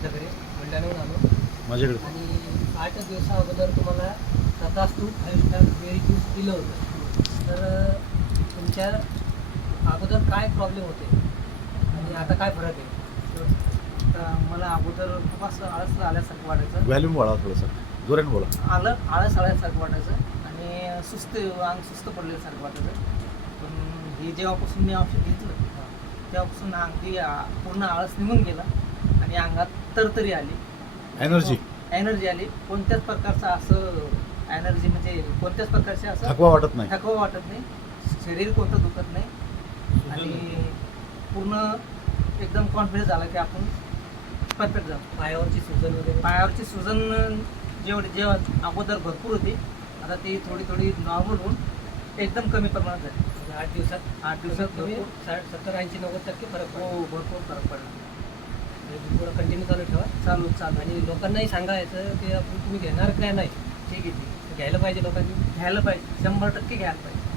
तुमच्याकडे बुलढाण्याहून आलो माझ्याकडे आणि 8 दिवसा अगोदर तुम्हाला तथास्तू 5 स्टार बेरी ज्यूस दिलं होतं. तर तुमच्या अगोदर काय प्रॉब्लेम होते आणि आता काय फरक आहे? तर मला अगोदर खूप असं आळस आल्यासारखं वाटायचं. व्हॅल्यूम वाढवा थोडंसं जोराने बोला. आळस आल्यासारखं वाटायचं आणि अंग सुस्त पडल्यासारखं वाटायचं. पण हे जेव्हापासून मी औषध घेतलं तेव्हापासून अगदी पूर्ण आळस निघून गेला आणि अंगात तरतरी आली, एनर्जी आली. कोणत्याच प्रकारचं असं एनर्जी म्हणजे कोणत्याच प्रकारचे असं थकवा वाटत नाही. थकवा वाटत नाही, शरीर कोणतं दुखत नाही आणि पूर्ण एकदम कॉन्फिडन्स झाला की आपण परफेक्ट झालो. पायावरची सूजन वगैरे? पायावरची सूजन जेव्हा अगोदर भरपूर होती, आता ती थोडी नॉर्मल होऊन एकदम कमी प्रमाणात झाली. म्हणजे 8 दिवसात तुम्ही 70, 80, 90% फरक हो, पडला. भरपूर फरक पडला. थोडं कंटिन्यू चालू ठेवा. चालू आणि लोकांनाही सांगायचं की तुम्ही घेणार काय नाही, ठीक आहे. घ्यायला पाहिजे लोकांनी. घ्यायला पाहिजे, 100% घ्यायला पाहिजे.